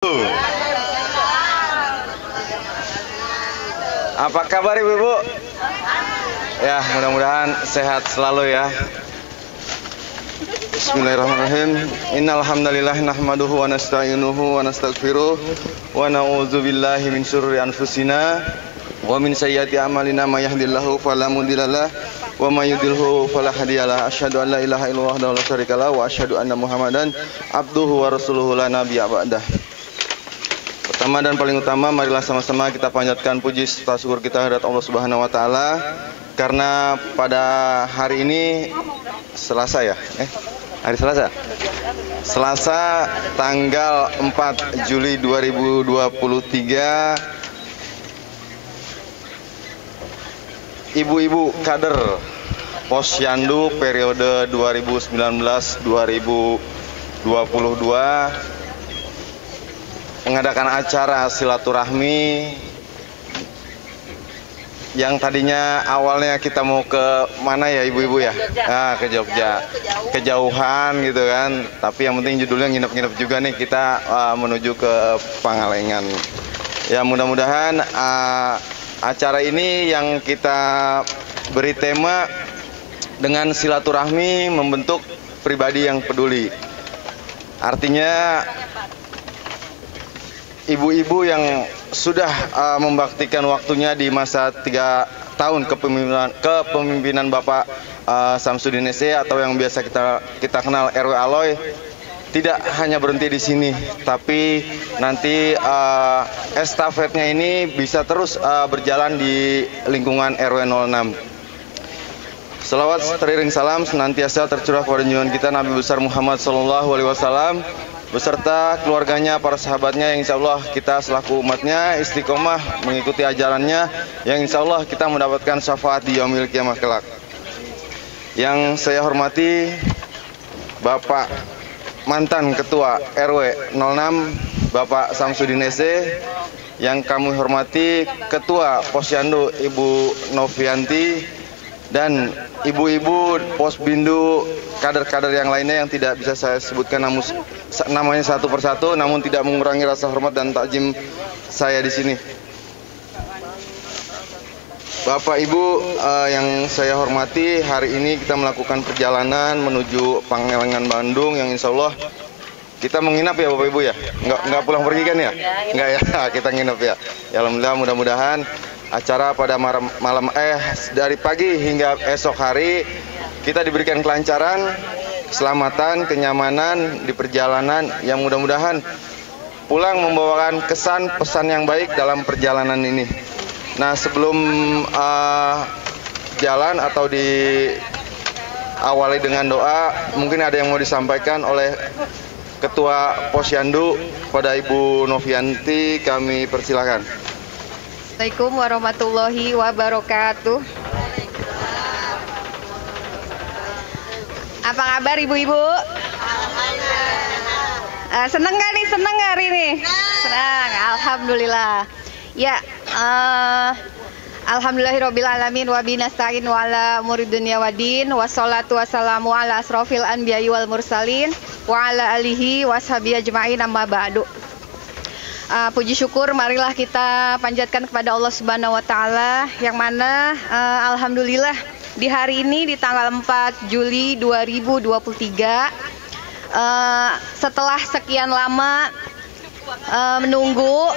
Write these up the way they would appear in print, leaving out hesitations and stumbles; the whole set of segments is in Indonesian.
Apa kabar ibu-ibu? Ya, mudah-mudahan sehat selalu ya. Bismillahirrahmanirrahim. Innal hamdalillah nahmaduhu wa nasta'inuhu wa nastaghfiruh wa na'udzu billahi min syururi anfusina wa min sayyiati a'malina may yahdihillahu fala mudhillalah wa may yudhlilhu fala hadiyalah. Asyhadu an la ilaha illallah wa la syarika lahu wa asyhadu anna Muhammadan abduhu wa rasuluhu la nabiyya ba'dah. Pertama dan paling utama, marilah sama-sama kita panjatkan puji serta syukur kita kehadirat Allah Subhanahu wa taala karena pada hari ini Selasa ya. Hari Selasa. Selasa tanggal 4 Juli 2023, ibu-ibu kader Posyandu periode 2019-2022 mengadakan acara silaturahmi yang tadinya awalnya kita mau ke mana ya ibu-ibu ya? Ke Jogja. Kejauhan gitu kan. Tapi yang penting judulnya nginep-nginep juga nih, kita menuju ke Pangalengan. Ya mudah-mudahan acara ini yang kita beri tema dengan silaturahmi membentuk pribadi yang peduli. Artinya ibu-ibu yang sudah membaktikan waktunya di masa 3 tahun kepemimpinan Bapak Samsudin SE atau yang biasa kita kenal RW Aloy, tidak hanya berhenti di sini, tapi nanti estafetnya ini bisa terus berjalan di lingkungan RW 06. Salawat teriring salam senantiasa tercurah kepada junjungan kita Nabi besar Muhammad SAW beserta keluarganya, para sahabatnya, yang insya Allah kita selaku umatnya istiqomah mengikuti ajarannya, yang insya Allah kita mendapatkan syafaat di yaumil kiamah kelak. Yang saya hormati Bapak mantan Ketua RW 06 Bapak Samsudin SE, yang kami hormati Ketua Posyandu Ibu Novianti, dan ibu-ibu Posbindu, kader-kader yang lainnya yang tidak bisa saya sebutkan namanya satu persatu, namun tidak mengurangi rasa hormat dan takjim saya di sini. Bapak Ibu yang saya hormati, hari ini kita melakukan perjalanan menuju Pangalengan Bandung yang insya Allah kita menginap ya Bapak Ibu ya, nggak pulang pergi kan ya? Nggak ya, kita nginep ya. Ya alhamdulillah, mudah-mudahan acara pada malam dari pagi hingga esok hari kita diberikan kelancaran, keselamatan, kenyamanan di perjalanan, yang mudah-mudahan pulang membawakan kesan pesan yang baik dalam perjalanan ini. Nah, sebelum jalan atau diawali dengan doa, mungkin ada yang mau disampaikan oleh Ketua Posyandu pada Ibu Novianti, kami persilakan. Assalamualaikum warahmatullahi wabarakatuh. Apa kabar ibu-ibu? Seneng gak nih? Seneng gak hari ini? Senang, alhamdulillah. Ya, alhamdulillahirrabbilalamin wa binasta'in wa ala umuri dunya waddin, wassalatu wassalamu ala asrofil anbiya'i wal mursalin wa ala alihi washabihi ajma'in, amma ba'du. Puji syukur marilah kita panjatkan kepada Allah Subhanahu wa taala, yang mana alhamdulillah di hari ini di tanggal 4 Juli 2023, setelah sekian lama menunggu,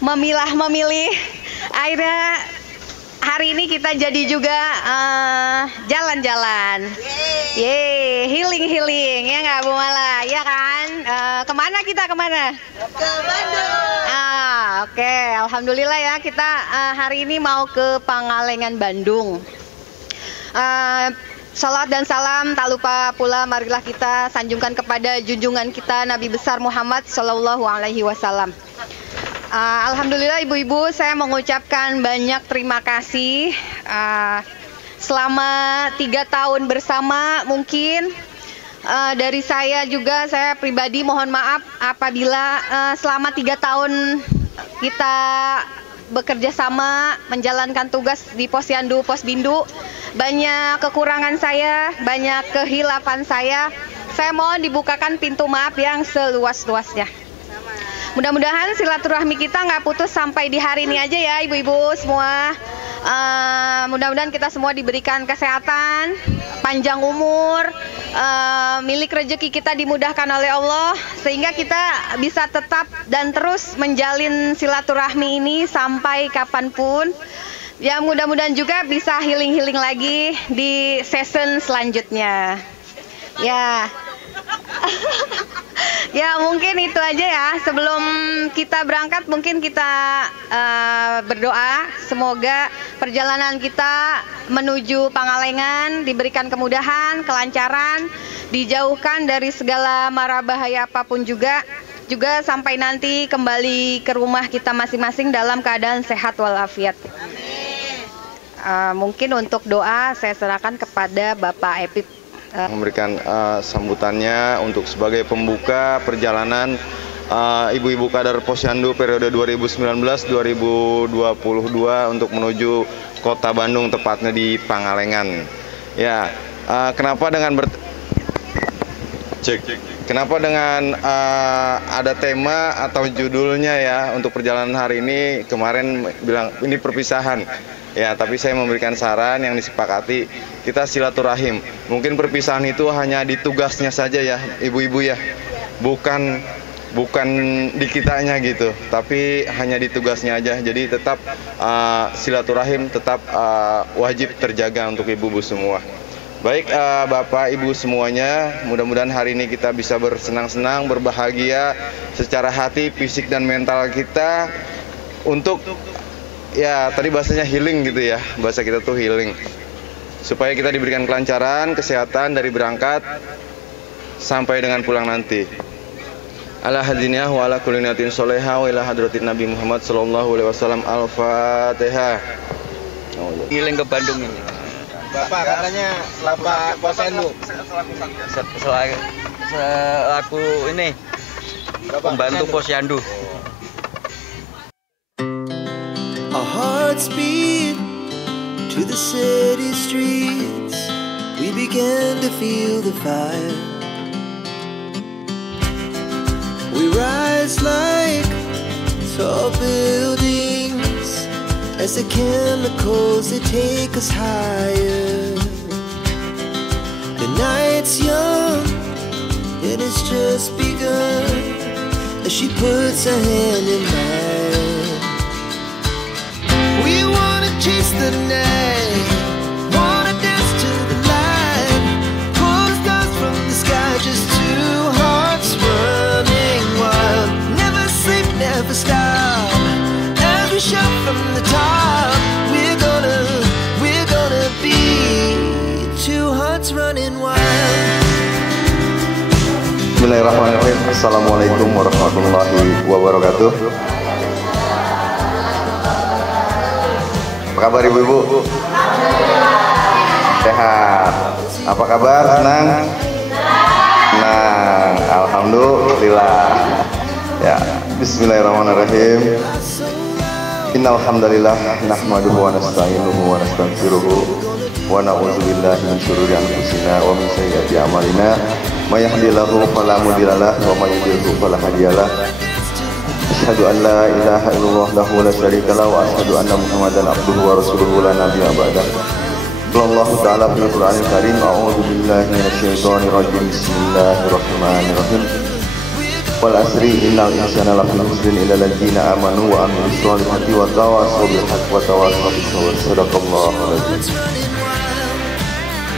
memilah-memilih, akhirnya hari ini kita jadi juga jalan-jalan. Healing ya nggak Bu Mala, ya kan? Kemana kita, kemana? Ke Bandung. Oke, alhamdulillah ya, kita hari ini mau ke Pangalengan Bandung. Salat dan salam tak lupa pula marilah kita sanjungkan kepada junjungan kita Nabi besar Muhammad SAW. Alhamdulillah ibu-ibu, saya mengucapkan banyak terima kasih selama 3 tahun bersama. Mungkin dari saya juga, saya pribadi mohon maaf apabila selama 3 tahun kita bekerja sama menjalankan tugas di Posyandu Posbindu, banyak kekurangan saya, banyak kehilafan saya Saya mohon dibukakan pintu maaf yang seluas-luasnya. Mudah-mudahan silaturahmi kita nggak putus sampai di hari ini aja ya ibu-ibu semua. Mudah-mudahan kita semua diberikan kesehatan, panjang umur, milik rezeki kita dimudahkan oleh Allah, sehingga kita bisa tetap dan terus menjalin silaturahmi ini sampai kapanpun. Ya mudah-mudahan juga bisa healing-healing lagi di season selanjutnya. Ya. Ya mungkin itu aja ya. Sebelum kita berangkat mungkin kita berdoa semoga perjalanan kita menuju Pangalengan diberikan kemudahan, kelancaran, dijauhkan dari segala mara bahaya apapun juga sampai nanti kembali ke rumah kita masing-masing dalam keadaan sehat walafiat. Mungkin untuk doa saya serahkan kepada Bapak Epip. Memberikan sambutannya untuk sebagai pembuka perjalanan ibu-ibu kader Posyandu periode 2019-2022 untuk menuju Kota Bandung, tepatnya di Pangalengan. Ya, kenapa dengan ada tema atau judulnya ya untuk perjalanan hari ini, kemarin bilang ini perpisahan. Ya, tapi saya memberikan saran yang disepakati, kita silaturahim. Mungkin perpisahan itu hanya di tugasnya saja ya, ibu-ibu ya. Bukan di kitanya gitu, tapi hanya di tugasnya aja. Jadi tetap silaturahim tetap wajib terjaga untuk ibu-ibu semua. Baik Bapak Ibu semuanya, mudah-mudahan hari ini kita bisa bersenang-senang, berbahagia secara hati, fisik dan mental kita untuk ya tadi bahasanya healing gitu ya, bahasa kita tuh healing, supaya kita diberikan kelancaran, kesehatan dari berangkat sampai dengan pulang nanti. Ala hadiniyah wa ala kulli niyatin sholihah wa ila hadratin Nabi Muhammad sallallahu alaihi wasallam. Al-Fatihah. Healing ke Bandung ini. Bapak katanya Bapak Posyandu selaku ini pembantu Posyandu. Our hearts beat to the city streets. We began to feel the fire. We rise like tall buildings as the chemicals they take us higher. The night's young and it's just begun as she puts her hand in mine. We wanna chase the night, wanna dance to the light, pull the stars from the sky, just two hearts running wild. Never sleep, never stop, as we shout from the top. We're gonna be two hearts running wild. Bismillahirrahmanirrahim. Assalamualaikum warahmatullahi wabarakatuh. Apa kabar ibu-ibu? Sehat? Apa kabar? Senang? Senang. Alhamdulillah. Ya, bismillahirrahmanirrahim. Innal hamdalillah nahmaduhu wa nasta'inuhu wa nastaghfiruhu wa na'udzu billahi min syururi anfusina wa min sayyiati a'malina. May yahdihillahu fala mudhillalah wa may yudhlil fala hadiyalah. Asyhadu an la ilaha illallah wahdahu la syarika lahu wa asyhadu anna Muhammadan abduhu wa rasuluhu la nabiyya ba'dahu. Allahu ta'ala fil Qur'anil Karim. A'udzu billahi minasyaitonir rajim. Bismillahirrahmanirrahim. Wal asri innal insana lafi khusrin illa alladziina amanu wa 'amilus shalihati wa tawassaw bil haqqi wa tawassaw bis sabr. Shadaqallahul adzim.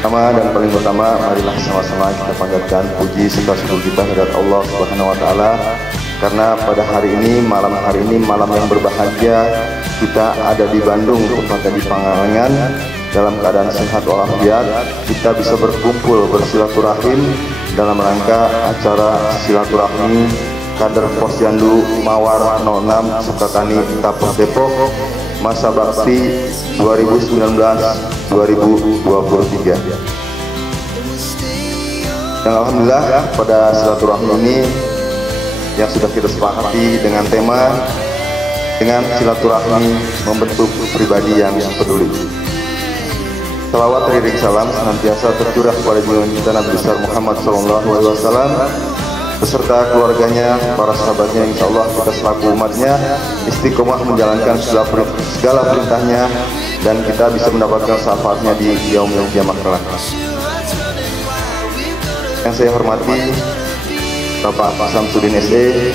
Pertama dan paling utama, marilah sama-sama kita panjatkan puji serta syukur kita kepada Allah Subhanahu wa taala, karena pada hari ini, malam yang berbahagia, kita ada di Bandung, tepatnya di Pangalengan, dalam keadaan sehat walafiat. Kita bisa berkumpul bersilaturahim dalam rangka acara silaturahmi kader Posyandu Mawar 06 Sukatani Tapos Depok masa bakti 2019-2023. Dan alhamdulillah pada silaturahmi ini yang sudah kita sepakati dengan tema silaturahmi membentuk pribadi yang peduli. Salawat ririk salam senantiasa tercurah kepada junjungan kita Nabi besar Muhammad SAW beserta keluarganya, para sahabatnya. Insya Allah kita selaku umatnya istiqomah menjalankan segala perintahnya dan kita bisa mendapatkan syafaatnya di yaumul kiamah kelak. Yang saya hormati Bapak Samsudin SE,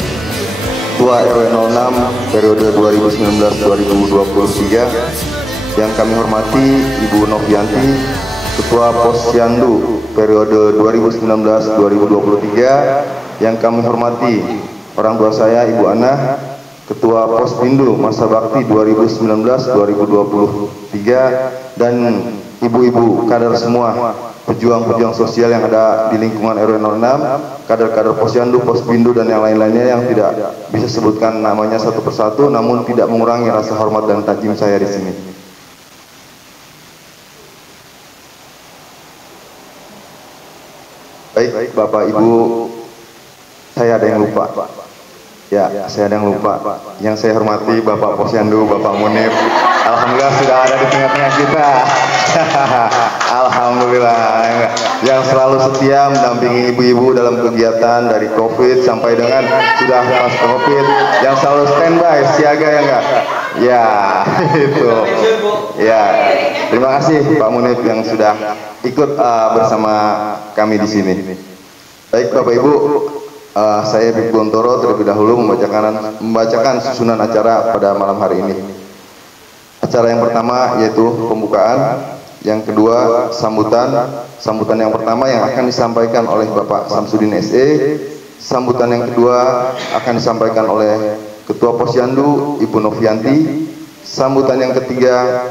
Ketua RW 06 periode 2019-2023. Yang kami hormati Ibu Novianti, Ketua Posyandu periode 2019-2023. Yang kami hormati orang tua saya Ibu Ana, Ketua Pospindu Masa Bakti 2019-2023, dan ibu-ibu kader semua, pejuang-pejuang sosial yang ada di lingkungan RW 06, kader-kader Posyandu, Pospindu dan yang lain-lainnya yang tidak bisa sebutkan namanya satu persatu, namun tidak mengurangi rasa hormat dan takjim saya di sini. Baik, Bapak Ibu, saya ada yang lupa. Ya, saya ada yang lupa. Yang saya hormati Bapak Posyandu, Bapak Munir. Alhamdulillah sudah ada di tengah-tengah kita. Alhamdulillah. Yang selalu setia mendampingi ibu-ibu dalam kegiatan dari COVID sampai dengan sudah pas COVID. Yang selalu standby, siaga ya enggak? Ya, itu. Ya, terima kasih Pak Munir yang sudah ikut bersama kami di sini. Baik Bapak Ibu, saya Bib Gontoro terlebih dahulu membacakan susunan acara pada malam hari ini. Acara yang pertama yaitu pembukaan, yang kedua sambutan yang pertama yang akan disampaikan oleh Bapak Samsudin SE, sambutan yang kedua akan disampaikan oleh Ketua Posyandu Ibu Novianti, sambutan yang ketiga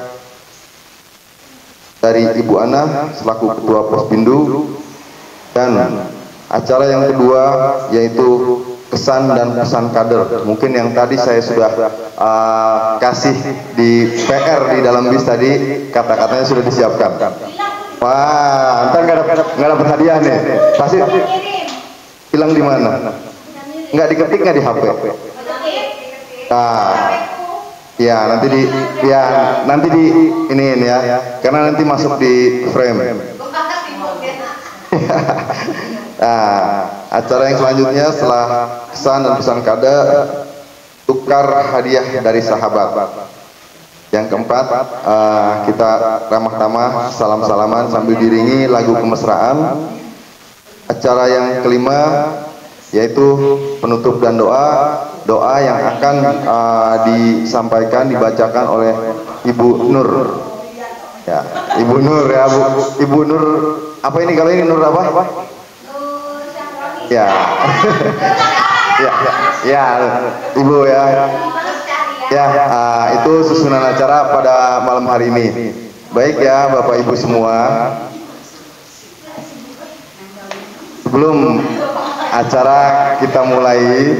dari Ibu Ana selaku Ketua Pospindu, dan acara yang kedua yaitu kesan dan pesan kader. Mungkin yang tadi saya sudah kasih di PR di dalam bis tadi, kata-katanya sudah disiapkan. Wah, ntar nggak dapat hadiah nih. Pasti hilang di mana? Nggak diketik, nggak di HP. Ya nanti di ini ya, karena nanti masuk di frame. Acara yang selanjutnya setelah kesan dan pesan kader, tukar hadiah dari sahabat. Yang keempat, kita ramah tamah, salam-salaman sambil diiringi lagu kemesraan. Acara yang kelima yaitu penutup dan doa yang akan disampaikan, dibacakan oleh Ibu Nur. Ya, Ibu Nur ya, Ibu Nur. Apa ini kalau ini Nur apa? Ya. ya, Ibu ya. Ya, itu susunan acara pada malam hari ini. Baik ya, Bapak Ibu semua. Sebelum acara kita mulai,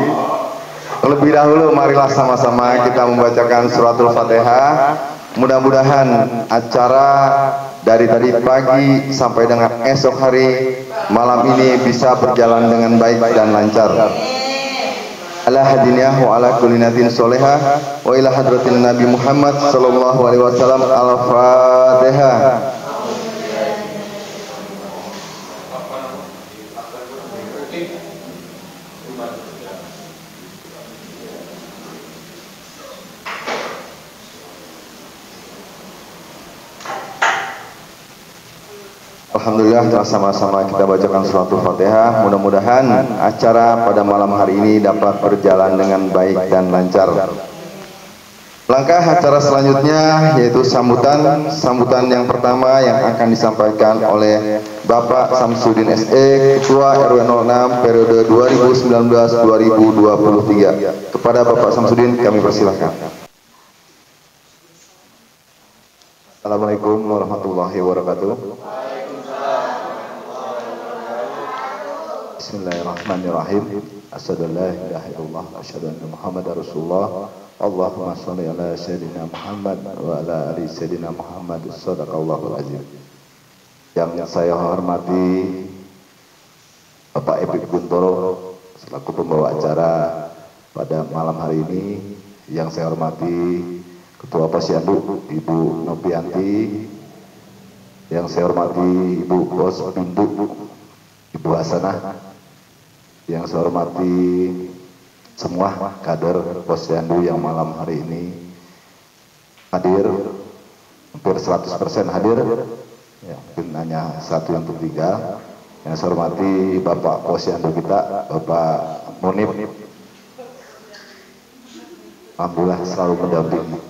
terlebih dahulu marilah sama-sama kita membacakan suratul Fatihah. Mudah-mudahan acara dari tadi pagi sampai dengan esok hari malam ini bisa berjalan dengan baik dan lancar. Ala hadiniyah wa ala kulinatin solehah wa ila hadratin Nabi Muhammad sallallahu alaihi wasallam. Al-Fatihah. Alhamdulillah telah sama-sama kita bacakan suratul Fatihah. Mudah-mudahan acara pada malam hari ini dapat berjalan dengan baik dan lancar. Langkah acara selanjutnya yaitu sambutan yang pertama yang akan disampaikan oleh Bapak Samsudin SE, Ketua RW 06 periode 2019-2023. Kepada Bapak Samsudin kami persilahkan. Assalamualaikum warahmatullahi wabarakatuh. Bismillahirrahmanirrahim. Asyhadu an la ilaha illallah wa asyhadu anna Muhammadar Rasulullah. Allahumma shalli ala sayyidina Muhammad wa ala ali sayyidina Muhammad. Shadaqallahul azim. Yang saya hormati Bapak Bib Gontoro selaku pembawa acara pada malam hari ini. Yang saya hormati Ketua Posyandu Ibu Novianti, Yang saya hormati Ibu Bos Bindu, Ibu Hasanah. Yang saya hormati semua kader Posyandu yang malam hari ini hadir, hampir 100% hadir, ya, mungkin hanya satu yang bertiga. Yang saya hormati Bapak Posyandu kita, Bapak Munib, alhamdulillah selalu mendampingi.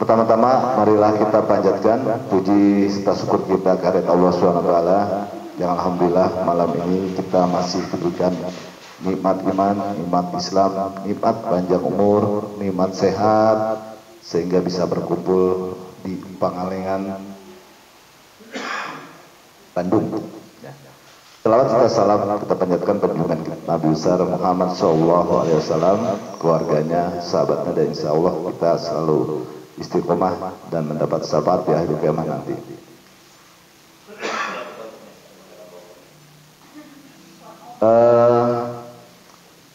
Pertama-tama marilah kita panjatkan puji serta syukur kita kehadirat Allah SWT yang alhamdulillah malam ini kita masih diberikan nikmat iman, nikmat Islam, nikmat panjang umur, nikmat sehat, sehingga bisa berkumpul di Pangalengan, Bandung. Selawat serta salam kita panjatkan penjungan Nabi besar Muhammad SAW, keluarganya, sahabatnya, dan insya Allah kita selalu istiqomah dan mendapat syafaat di akhir kiamat nanti.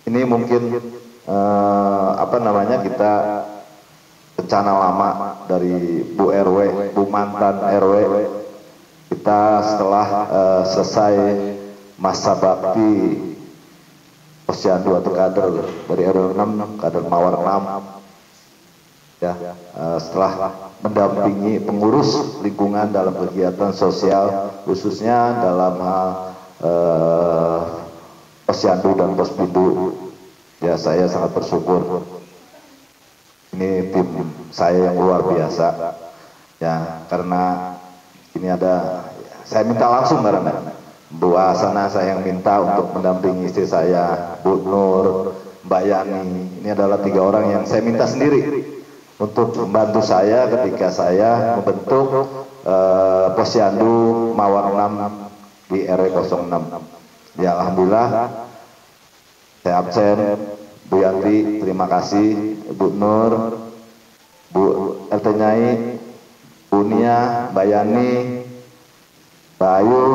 Ini mungkin kita rencana lama dari Bu RW, Bu mantan RW. Kita setelah selesai masa bakti Posyandu atau kader dari RW 6, kader Mawar 6, ya, setelah mendampingi pengurus lingkungan dalam kegiatan sosial, khususnya dalam hal Posyandu dan Pospindu, ya saya sangat bersyukur. Ini tim saya yang luar biasa, ya, karena ini ada, saya minta langsung karena Bu Hasanah saya yang minta untuk mendampingi istri saya, Bu Nur, Mbak Yani. Ini adalah 3 orang yang saya minta sendiri untuk membantu saya ketika saya membentuk Posyandu Mawar 6 di RW 06. Ya alhamdulillah saya absen. Bu Yanti terima kasih, Bu Nur, Bu RT Nyai, Bu Nia, Mbak Yani, Mbak Ayu,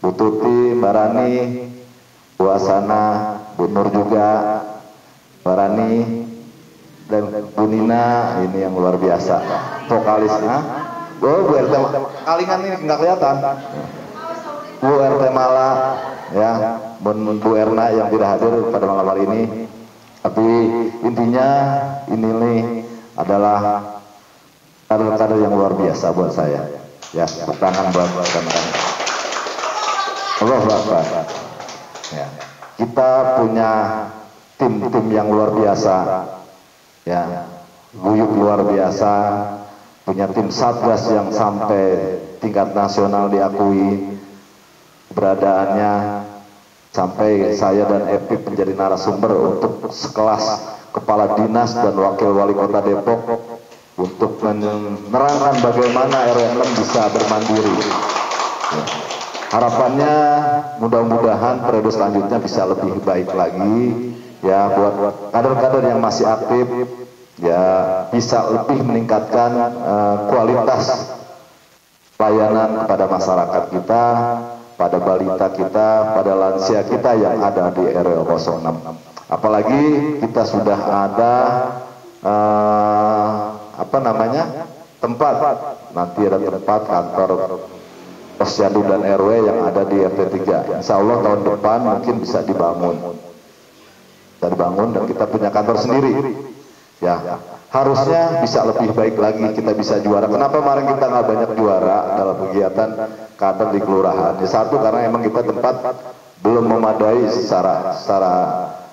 Bu Tuti, Mbak Rani, Bu Hasanah, Bu Nur juga, Mbak Rani, dan Bu Nina, ini yang luar biasa, vokalisnya. Bu RT Kalingan ini nggak kelihatan. Bu RT Mala, ya, Bu Erna yang tidak hadir pada malam hari ini. Tapi intinya ini nih adalah kader-kader yang luar biasa buat saya. Ya, tepuk tangan buat teman-teman. Allahu Akbar. Ya, kita punya tim-tim yang luar biasa. Ya, guyup luar biasa. Punya tim satgas yang sampai tingkat nasional diakui keberadaannya. Sampai saya dan Epip menjadi narasumber untuk sekelas kepala dinas dan wakil wali kota Depok untuk menerangkan bagaimana RW 6 bisa bermandiri. Ya. Harapannya mudah-mudahan periode selanjutnya bisa lebih baik lagi, ya, buat kader-kader yang masih aktif, ya, bisa lebih meningkatkan kualitas pelayanan kepada masyarakat kita, pada balita kita, pada lansia kita yang ada di RW 06. Apalagi kita sudah ada tempat, nanti ada tempat kantor Posyandu dan RW yang ada di RT 3. Insya Allah tahun depan mungkin bisa dibangun. Dan kita punya kantor sendiri. Ya, harusnya bisa lebih baik lagi, kita bisa juara. Kenapa kemarin kita nggak banyak juara dalam kegiatan kader di kelurahan? Ya, satu karena emang kita tempat belum memadai secara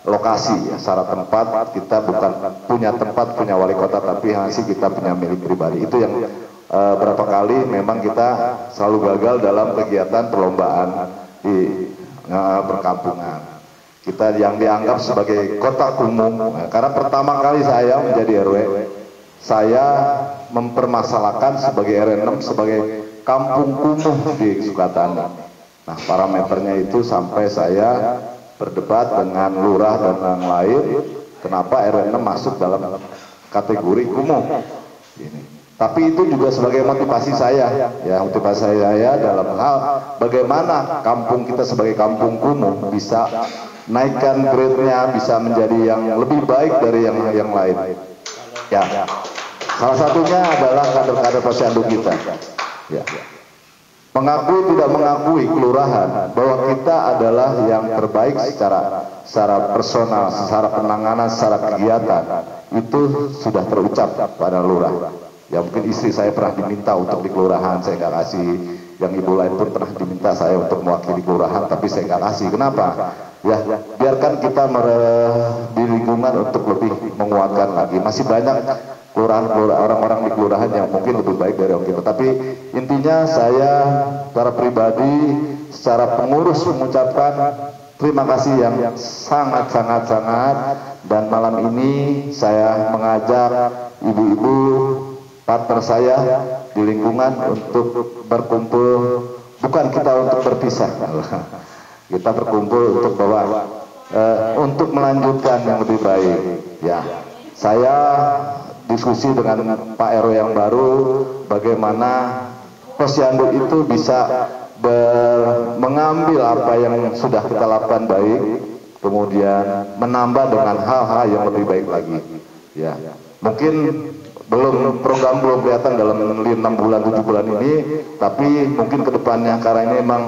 lokasi, ya, secara tempat kita bukan punya tempat, punya wali kota, tapi hasil kita punya milik pribadi. Itu yang berapa kali memang kita selalu gagal dalam kegiatan perlombaan di perkampungan. Kita yang dianggap sebagai kota kumuh, karena pertama kali saya menjadi RW, saya mempermasalahkan sebagai RW 6 sebagai kampung kumuh di Sukatani. Nah, parameternya itu sampai saya berdebat dengan lurah dan yang lain, kenapa RW 6 masuk dalam kategori kumuh. Ini. Tapi itu juga sebagai motivasi saya, ya, motivasi saya dalam hal bagaimana kampung kita sebagai kampung kumuh bisa naikkan grade-nya, bisa menjadi yang lebih baik dari yang lain. Ya, salah satunya adalah kader-kader Posyandu kita. Ya. Mengakui tidak mengakui kelurahan bahwa kita adalah yang terbaik secara personal, secara penanganan, secara kegiatan, itu sudah terucap pada lurah. Ya mungkin istri saya pernah diminta untuk di kelurahan, saya nggak kasih. Yang ibu lain pun pernah diminta saya untuk mewakili kelurahan, tapi saya nggak kasih. Kenapa? Ya, biarkan kita di lingkungan untuk lebih menguatkan lagi. Masih banyak orang-orang di kelurahan yang mungkin lebih baik dari kita. Tapi intinya saya secara pribadi, secara pengurus mengucapkan terima kasih yang sangat. Dan malam ini saya mengajak ibu-ibu partner saya di lingkungan untuk berkumpul, bukan kita untuk berpisah. Kita berkumpul untuk untuk melanjutkan yang lebih baik. Ya, saya diskusi dengan Pak RW yang baru, bagaimana Posyandu itu bisa mengambil apa yang sudah kita lakukan baik, kemudian menambah dengan hal-hal yang lebih baik lagi. Ya, mungkin program belum kelihatan dalam 6 bulan 7 bulan ini, tapi mungkin kedepannya karena ini memang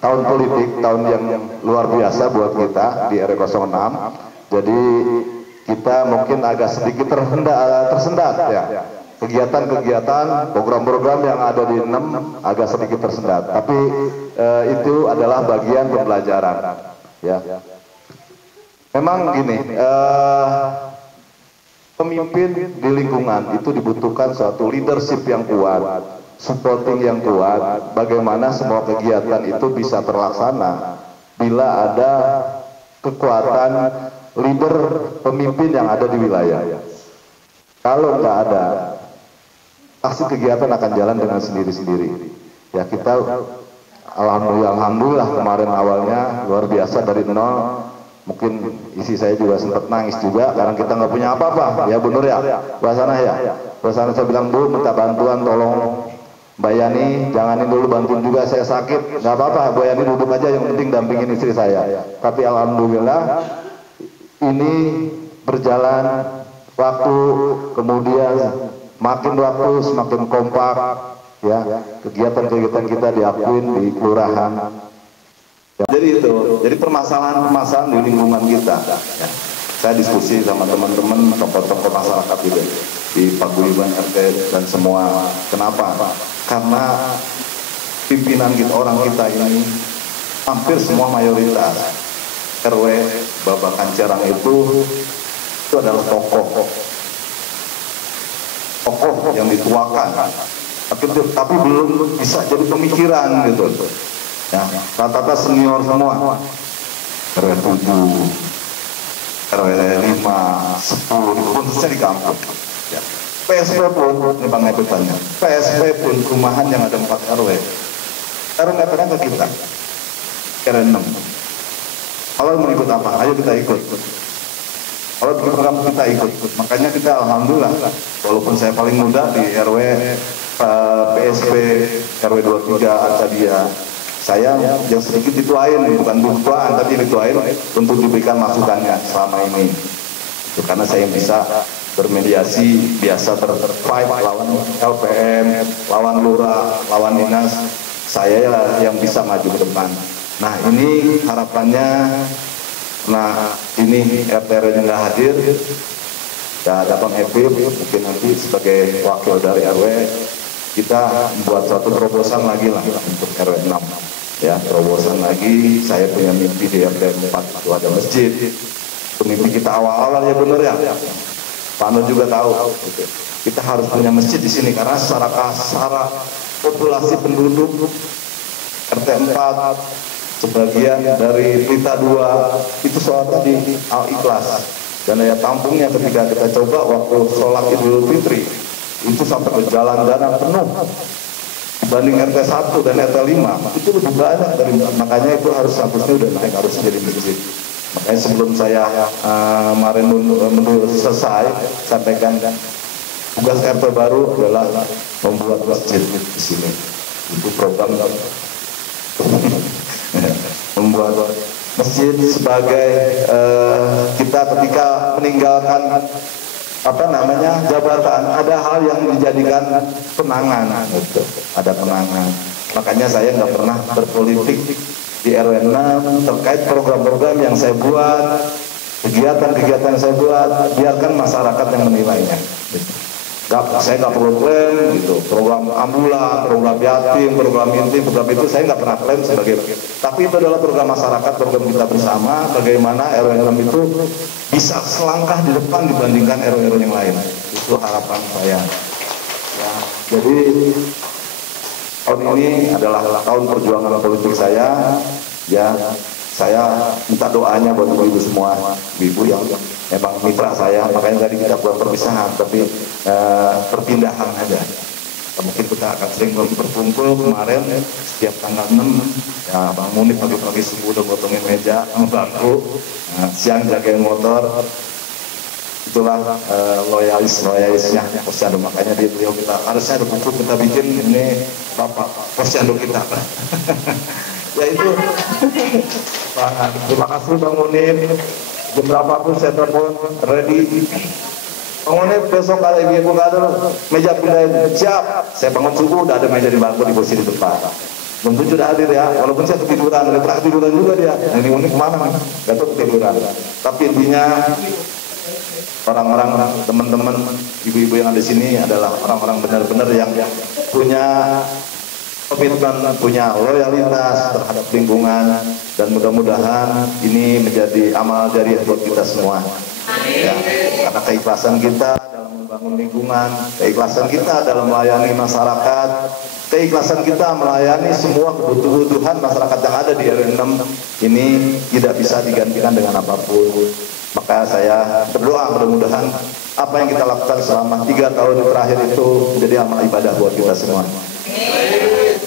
tahun politik, tahun yang luar biasa buat kita di RW 06. Jadi kita mungkin agak sedikit tersendat ya. Kegiatan-kegiatan, program-program yang ada di 6 agak sedikit tersendat. Tapi itu adalah bagian pembelajaran. Ya. Memang gini, pemimpin di lingkungan itu dibutuhkan suatu leadership yang kuat, supporting yang kuat, bagaimana semua kegiatan itu bisa terlaksana bila ada kekuatan leader pemimpin yang ada di wilayah. Kalau nggak ada, pasti kegiatan akan jalan dengan sendiri-sendiri. Ya kita alhamdulillah kemarin awalnya luar biasa dari nol. Mungkin isi saya juga sempat nangis juga karena kita nggak punya apa-apa. Ya benar ya, Basana ya. Basana saya bilang, Bu minta bantuan, tolong Mbak Yani, janganin dulu, bantuin juga, saya sakit. Nggak apa-apa, Bu Yani duduk aja, yang penting dampingin istri saya. Tapi alhamdulillah ini berjalan waktu, kemudian makin waktu semakin kompak. Ya, kegiatan-kegiatan kita diakuin di kelurahan. Ya, jadi permasalahan di lingkungan kita. Ya. Saya diskusi sama teman-teman tokoh-tokoh masyarakat di paguyuban RT dan semua. Kenapa? Karena pimpinan orang kita ini hampir semua mayoritas RW Babakan Cerang itu adalah tokoh yang dituakan, tapi belum bisa jadi pemikiran gitu. Ya, rata-rata senior semua, RW 7, RW 5, 10, khususnya di kampung. Ya. PSP pun, ini Bang Ebet tanya, PSP pun perumahan yang ada 4 RW. RW datang ke kita, RW 6. Kalau mau ikut apa? Ayo kita ikut. Kalau program kita ikut. Makanya kita alhamdulillah, walaupun saya paling muda di RW PSP RW 23 Arcadia, saya yang sedikit dituain, bukan dituaan tapi dituain untuk diberikan masukannya selama ini. Karena saya bisa bermediasi, biasa terfight lawan LPM, lawan lurah, lawan dinas, saya yang bisa maju ke depan. Nah ini harapannya, nah ini RT-nya nggak hadir, ya datang Epip, mungkin nanti sebagai wakil dari RW, kita buat satu terobosan lagi lah untuk RW 6. Ya, terobosan lagi, saya punya mimpi di RT 4 itu ada masjid. Itu mimpi kita awal-awal ya bener ya. Pak Nur juga tahu. Gitu. Kita harus punya masjid di sini karena secara populasi penduduk RT 4 sebagian dari Pelita 2 itu sholatnya di Al-Ikhlas. Dan daya tampungnya ketika kita coba waktu sholat Idul Fitri itu sampai ke jalan dana penuh. Dibanding RT 1 dan RT 5 itu lebih banyak dari, makanya itu harus kampusnya udah naik, harus jadi masjid. Makanya sebelum saya kemarin selesai sampaikan tugas RT baru adalah membuat masjid di sini. Itu program membuat masjid sebagai kita ketika meninggalkan jabatan, ada hal yang dijadikan penangan gitu, ada penangan. Makanya saya nggak pernah berpolitik di RW 6 terkait program-program yang saya buat, kegiatan-kegiatan yang saya buat, biarkan masyarakat yang menilainya gitu. Saya nggak perlu klaim gitu, program ambulan, program yatim, program inti, program itu saya nggak pernah klaim sebagai. Tapi itu adalah program masyarakat, program kita bersama. Bagaimana RW 6 itu bisa selangkah di depan dibandingkan RW yang lain. Itu harapan saya. Ya, jadi tahun ini adalah tahun perjuangan politik saya. Ya, saya minta doanya buat ibu-ibu semua, ibu yang memang mitra saya. Makanya tadi kita buat perpisahan, tapi perpindahan aja. Mungkin kita akan sering berkumpul kemarin setiap tanggal 6 ya, Bang Munif pagi-pagi subuh udah gotongin meja, bangku, siang jagain motor. Itulah loyalisnya Posyandu. Makanya di beliau kita harusnya ada buku kita bikin ini Bapak Posyandu kita. Ya itu. Terima kasih Bang Munif. Jam berapapun saya telepon ready. Bang Munif besok kalau ibu nggak ada meja pindahin, siap. Saya bangun subuh udah ada meja di bangku di kursi di depan. Belum sudah hadir ya, walaupun saya ketiduran, ada pernah ketiduran juga dia. Ini Munif kemana? Gak tahu ketiduran. Tapi intinya orang-orang, teman-teman, ibu-ibu yang ada di sini adalah orang-orang benar-benar yang punya komitmen, punya loyalitas terhadap lingkungan, dan mudah-mudahan ini menjadi amal jariah buat kita semua. Ya, karena keikhlasan kita dalam membangun lingkungan, keikhlasan kita dalam melayani masyarakat, keikhlasan kita melayani semua kebutuhan masyarakat yang ada di RW 6 ini tidak bisa digantikan dengan apapun. Maka saya berdoa mudah-mudahan apa yang kita lakukan selama 3 tahun terakhir itu menjadi amal ibadah buat kita semua.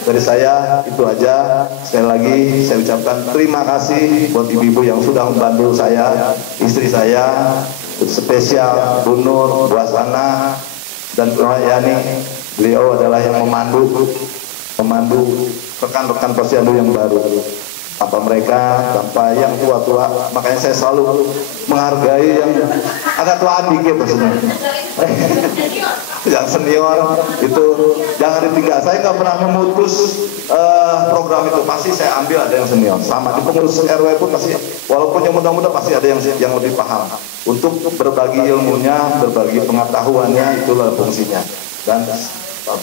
Dari saya itu aja. Sekali lagi saya ucapkan terima kasih buat ibu-ibu yang sudah membantu saya, istri saya, spesial Bu Nur, Bu Asana, dan Bu Yani. Beliau adalah yang memandu rekan-rekan Posyandu yang baru. Tanpa mereka, tanpa yang tua-tua, makanya saya selalu menghargai yang agak tuaan dikit sebenarnya. Yang senior itu jangan ditinggal. Saya nggak pernah memutus program itu, pasti saya ambil ada yang senior. Sama di pengurus RW pun pasti, walaupun yang muda-muda pasti ada yang lebih paham. Untuk berbagi ilmunya, berbagi pengetahuannya, itulah fungsinya. Dan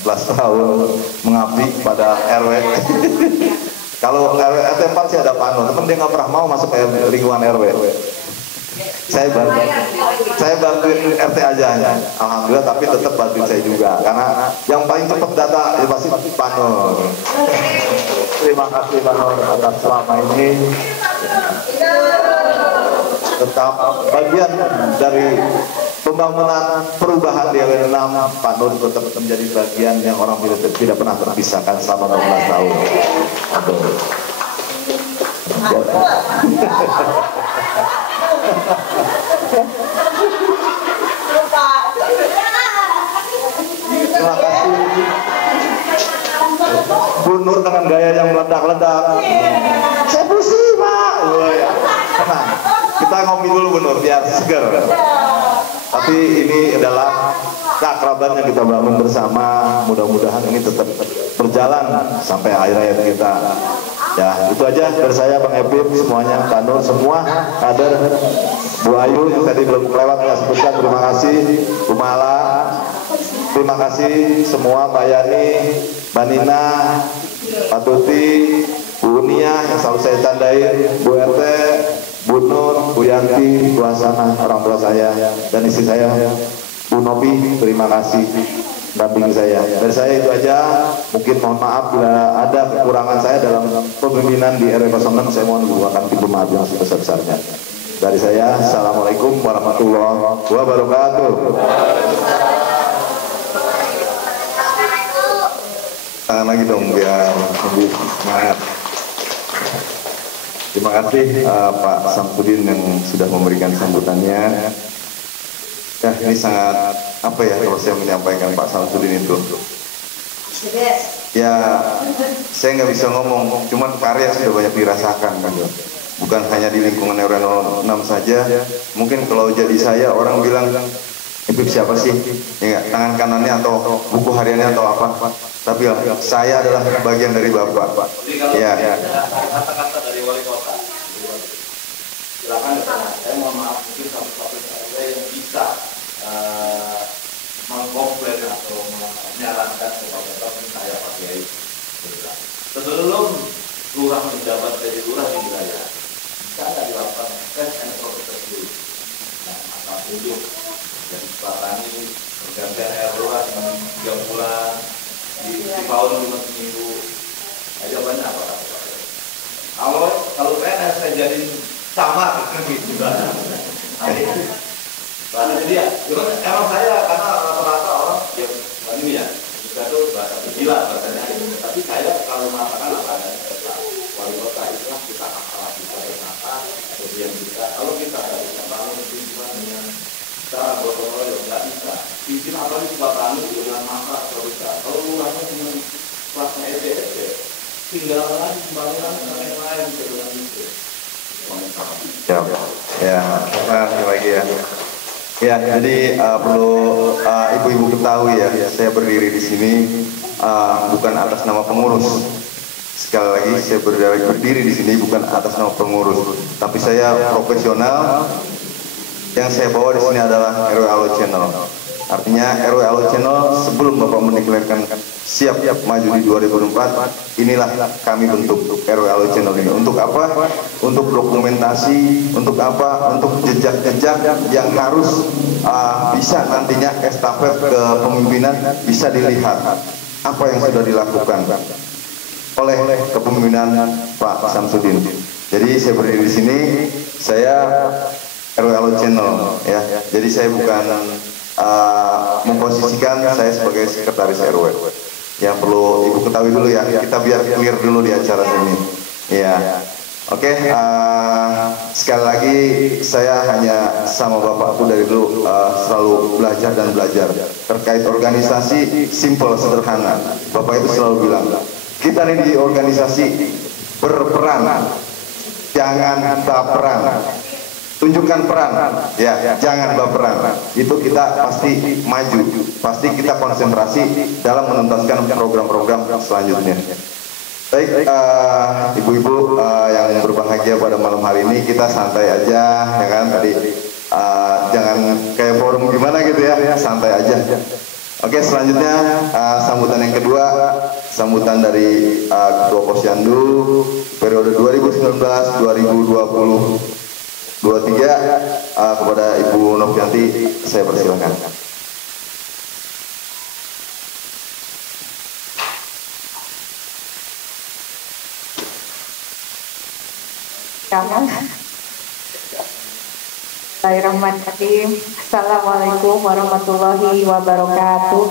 14 tahun mengabdi pada RW. Kalau RT 4 sih ada Pano, temen dia nggak pernah mau masuk ke lingkungan RW. Saya bantuin RT aja, alhamdulillah, tapi tetap bantuin saya juga, karena yang paling cepat data ya pasti Pano. Terima kasih Pano atas selama ini tetap bagian dari pembangunan perubahan di RW 6. Pak Nur tetap menjadi bagian yang orang tidak pernah terpisahkan selama 12 tahun. Aduh. Terima kasih Bu Nur dengan gaya yang meledak-ledak. Saya pusing Pak. Tenang, kita ngopi dulu Bu Nur biar segar. Tapi ini adalah keakraban yang kita bangun bersama. Mudah-mudahan ini tetap berjalan sampai akhir hayat kita. Ya, itu aja dari saya, Bang Ebib, semuanya, Pak Nur, semua kader, Bu Ayu yang tadi belum kelewat saya sebutkan, terima kasih, Bu Mala, terima kasih semua, Mbak Yani, Mbak Nina, Pak Tuti, Bu Unia yang selalu saya tandai, Bu RT, Bu Nur, Bu Yanti, Bu Asana, orang tua saya, dan istri saya, Bu Nopi, terima kasih dampingi saya. Dari saya itu aja. Mungkin mohon maaf bila ada kekurangan saya dalam kepemimpinan di RW 06. Saya mohon lupakan pintu maaf yang sebesar-besarnya. Dari saya, assalamualaikum warahmatullahi wabarakatuh. Tangan lagi dong biar lebih semangat. Terima kasih Pak Samsudin yang sudah memberikan sambutannya. Ya, ini sangat apa ya kalau saya menyampaikan Pak Samsudin itu. Ya, saya nggak bisa ngomong, cuman karya sudah banyak dirasakan kan. Bukan hanya di lingkungan RW 06 saja. Mungkin kalau jadi saya orang bilang Ipip siapa sih? Ya, tangan kanannya atau buku hariannya atau apa? Tapi saya adalah bagian dari Bapak. Ya. Kata-kata dari wali kota. Silakan saya mohon maaf mungkin satu-satu saya yang bisa mengkomplain atau menyarankan kepada teman saya Pak Kiai. Sebelum lurah menjabat jadi lurah di wilayah, bisa nggak dilakukan tes and proper dulu? Nah, masa tunjuk dan Patani pergantian RW cuma 3 bulan, di tahun cuma seminggu, aja banyak apa kata kalau PNS saya jadi sama gitu kan. Bahasa jadi ya, emang saya karena rata-rata orang ya ini ya, kita tuh bahasa gila bahasanya. Tapi saya kalau mengatakan apa adanya, wali kota itu kita akal kita berkata, kemudian kita kalau kita nggak bisa bangun hubungan dengan cara gotong royong nggak bisa. Bikin apa nih buat kami dengan masa atau bisa. Kalau lurahnya cuma kelasnya EDP, tinggal lagi pembangunan yang lain dengan itu. Ya, lagi ya. Ya, jadi perlu ibu-ibu ketahui ya, saya berdiri di sini bukan atas nama pengurus. Sekali lagi saya berdiri di sini bukan atas nama pengurus, tapi saya profesional. Yang saya bawa di sini adalah RW Alo Channel. Artinya RW Alo Channel sebelum Bapak mendeklarasikan siap maju di 2024, inilah kami bentuk RW Alo Channel ini. Untuk apa? Untuk dokumentasi, untuk apa? Untuk jejak-jejak yang harus bisa nantinya estafet ke pemimpinan bisa dilihat apa yang sudah dilakukan oleh kepemimpinan Pak Samsudin. Jadi saya berdiri di sini, saya RW Alo Channel ya. Jadi saya bukan memposisikan saya sebagai sekretaris RW. Yang perlu ibu ketahui dulu ya, kita biar clear dulu di acara ini. Ya, oke. Sekali lagi saya hanya sama bapakku dari dulu selalu belajar dan belajar terkait organisasi simple sederhana. Bapak itu selalu bilang kita ini di organisasi berperan, jangan baperan. Tunjukkan peran, ya, jangan baperan. Itu kita pasti maju, pasti kita konsentrasi dalam menuntaskan program-program selanjutnya. Baik, ibu-ibu yang berbahagia pada malam hari ini, kita santai aja, ya kan? Tadi jangan kayak forum gimana gitu ya, santai aja. Oke, selanjutnya sambutan yang kedua, sambutan dari Ketua Posyandu periode 2019-2023 kepada Ibu Novianti, saya persilakan. Bismillahirrahmanirrahim. Assalamualaikum warahmatullahi wabarakatuh.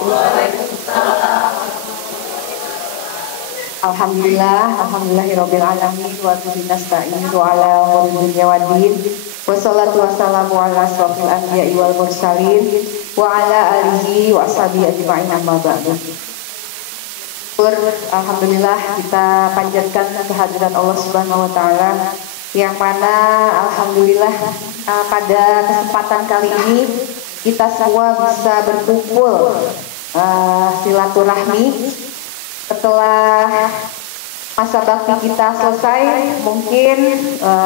Alhamdulillahirabbil alamin wa bihi nasta'inu ala umuri dunya waddin. Wassalatu wassalamu ala asrofil anbiya'i wal mursalin wa ala alihi wa ashabihi ajma'in amma ba'du. Alhamdulillah kita panjatkan kehadiran Allah Subhanahu wa taala yang mana alhamdulillah pada kesempatan kali ini kita semua bisa berkumpul silaturahmi setelah masa bakti kita selesai. Mungkin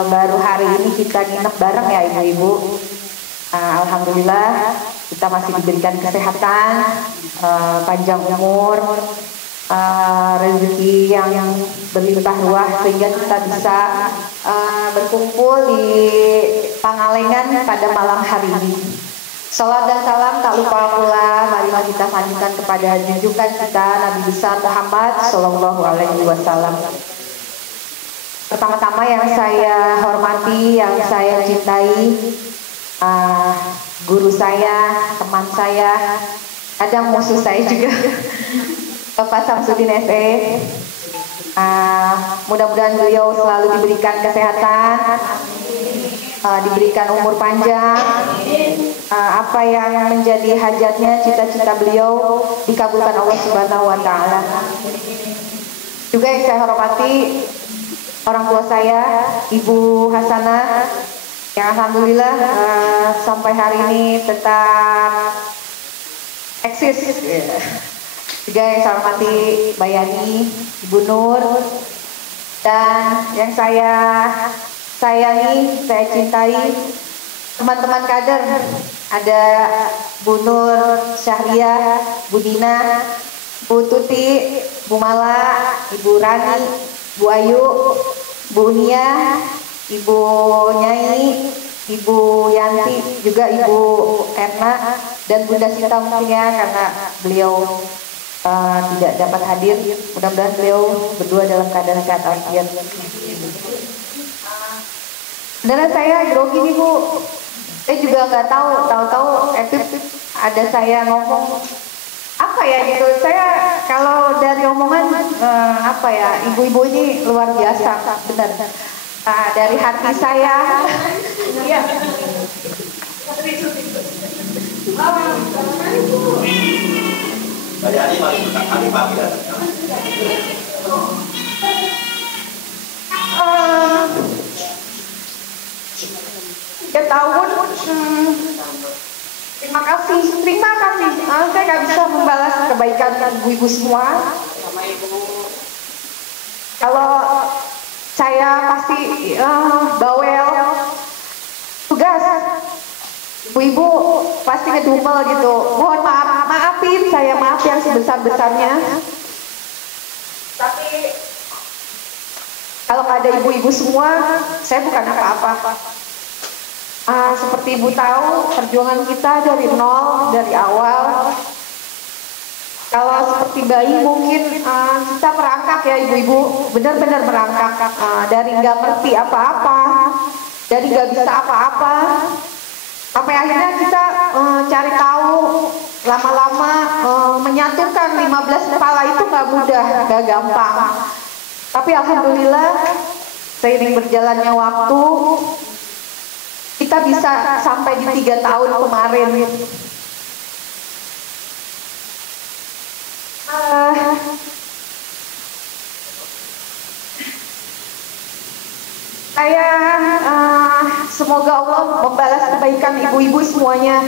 baru hari ini kita nginep bareng ya ibu-ibu. Alhamdulillah kita masih diberikan kesehatan, panjang umur, rezeki yang berlimpah ruah sehingga kita bisa berkumpul di Pangalengan pada malam hari ini. Salam dan salam tak lupa pula marilah kita panjatkan kepada junjungan kita Nabi besar Muhammad Sallallahu Alaihi Wasallam. Pertama-tama yang saya hormati, yang saya cintai, guru saya, teman saya, kadang musuh saya juga, Bapak Samsudin SE. Mudah-mudahan beliau selalu diberikan kesehatan, diberikan umur panjang, apa yang menjadi hajatnya, cita-cita beliau dikabulkan Allah Subhanahu wa taala. Juga yang saya hormati orang tua saya, Ibu Hasanah, yang alhamdulillah sampai hari ini tetap eksis. Juga yang saya hormati Mbak Yani, Ibu Nur, dan yang saya sayangi, saya cintai teman-teman kader. Ada Bu Nur Syahriah, Bu Dina, Bu Tuti, Bu Mala, Ibu Rani, Bu Ayu, Bu Nia, Ibu Nyai, Ibu Yanti, juga Ibu Erna, dan Bunda Sita mungkin ya, karena beliau tidak dapat hadir. Mudah-mudahan beliau berdua dalam keadaan sehat walafiat. Saudara saya grogi nih Bu, saya juga nggak tahu ada saya ngomong apa ya gitu. Saya kalau dari omongan apa ya, ibu-ibu ini luar biasa, benar. Dari hati saya, iya. Ya tahun, terima kasih. Saya nggak bisa membalas kebaikan ibu-ibu semua. Kalau saya pasti bawel tugas, ibu-ibu pasti ngedumel gitu. Mohon maafin saya, maaf yang sebesar-besarnya. Tapi kalau nggak ada ibu-ibu semua, saya bukan apa-apa. Seperti ibu tahu, perjuangan kita dari nol, dari awal. Kalau seperti bayi mungkin kita merangkak ya ibu-ibu, benar-benar merangkak. Dari nggak ngerti apa-apa, dari nggak bisa apa-apa, sampai akhirnya kita cari tahu. Lama-lama menyatukan 15 kepala itu nggak mudah, nggak gampang. Tapi alhamdulillah seiring berjalannya waktu, kita bisa sampai di 3 tahun kemarin. Saya semoga Allah membalas kebaikan ibu-ibu semuanya.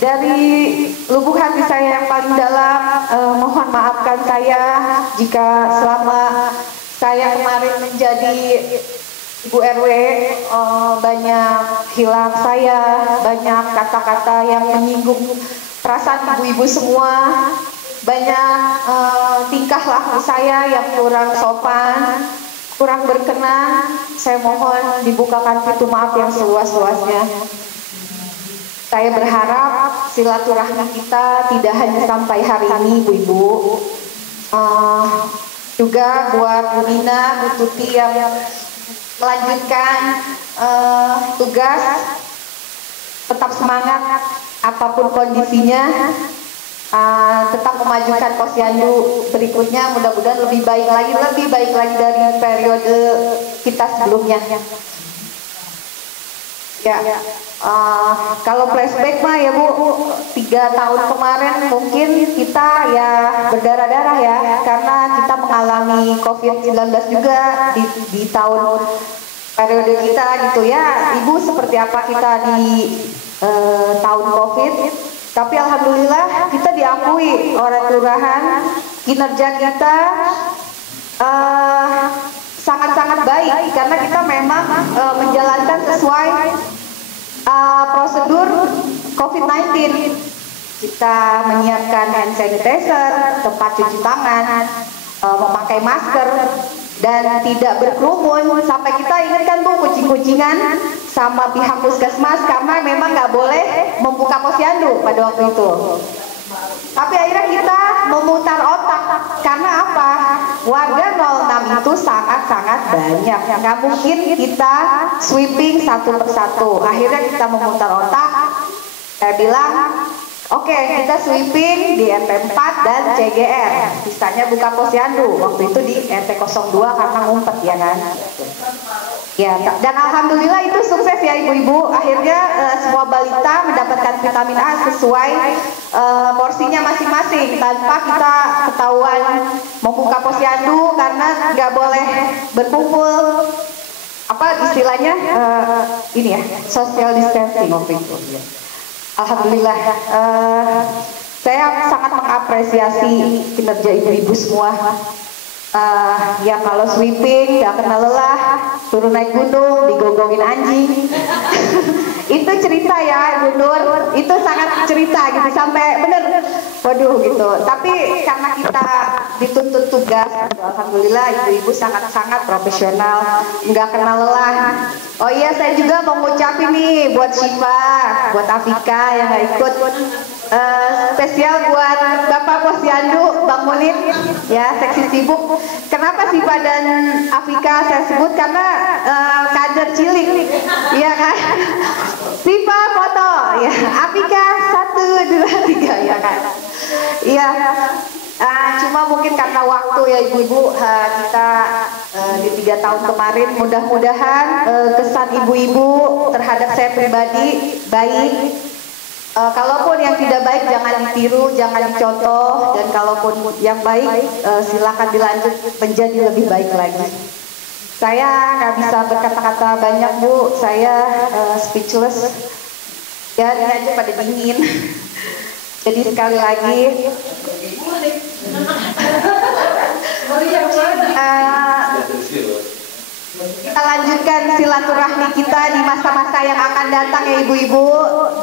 Dari lubuk hati saya yang paling dalam, mohon maafkan saya jika selama saya kemarin menjadi Ibu RW banyak hilaf saya, banyak kata-kata yang menyinggung perasaan ibu-ibu semua, banyak tingkah laku saya yang kurang sopan, kurang berkenan. Saya mohon dibukakan pintu maaf yang seluas-luasnya. Saya berharap silaturahmi kita tidak hanya sampai hari ini ibu-ibu, juga buat Bu Nina, Bu Tuti yang melanjutkan tugas, tetap semangat apapun kondisinya, tetap memajukan Posyandu berikutnya. Mudah-mudahan lebih baik lagi dari periode kita sebelumnya. Ya, kalau flashback mah ya Bu, 3 tahun kemarin mungkin kita ya berdarah-darah ya, karena kita mengalami COVID-19 juga di tahun periode kita gitu ya. Ibu seperti apa kita di tahun COVID, tapi alhamdulillah kita diakui oleh kelurahan, kinerja kita sangat-sangat baik karena kita memang menjalankan sesuai prosedur COVID-19. Kita menyiapkan hand sanitizer, tempat cuci tangan, memakai masker, dan tidak berkerumun. Sampai kita ingatkan Bu, kucing-kucingan sama pihak puskesmas karena memang nggak boleh membuka posyandu pada waktu itu. Tapi akhirnya kita memutar otak, karena apa? Warga 06 itu sangat-sangat banyak, nggak mungkin kita sweeping satu persatu. Akhirnya kita memutar otak, saya bilang, oke, kita sweeping di RT 4 dan CGR, sisanya buka posyandu. Waktu itu di RT 02 karena ngumpet ya kan. Ya, dan alhamdulillah itu sukses ya ibu-ibu. Akhirnya semua balita mendapatkan vitamin A sesuai porsinya masing-masing tanpa kita ketahuan membuka posyandu karena nggak boleh berkumpul. apa istilahnya ini ya, social distancing waktu itu. Alhamdulillah, saya sangat mengapresiasi kinerja ibu-ibu semua. Ya kalau sweeping gak kenal lelah, turun naik gunung, digogongin anjing. Itu cerita ya Bu Nur, itu sangat cerita gitu sampai bener, waduh gitu. Tapi karena kita dituntut tugas, alhamdulillah ibu-ibu sangat-sangat profesional, nggak kenal lelah. Oh iya, saya juga mau ngucapin nih buat Syifa, buat Afika yang nggak ikut. Spesial buat Bapak Posyandu, Bang Munir, ya seksi sibuk. Kenapa Syifa dan Afika saya sebut? Karena kader cilik, ya kan? Syifa foto, ya. Afika 1, 2, 3, ya kan? Iya. Cuma mungkin karena waktu ya ibu-ibu, kita di 3 tahun kemarin mudah-mudahan kesan ibu-ibu terhadap saya pribadi baik. Kalaupun yang tidak baik jangan ditiru, jangan dicontoh, dan kalaupun yang baik silakan dilanjut menjadi lebih baik lagi. Saya nggak bisa berkata-kata banyak Bu, saya speechless. Ya ini aja pada dingin. Jadi sekali lagi kita lanjutkan silaturahmi kita di masa-masa yang akan datang ya ibu-ibu,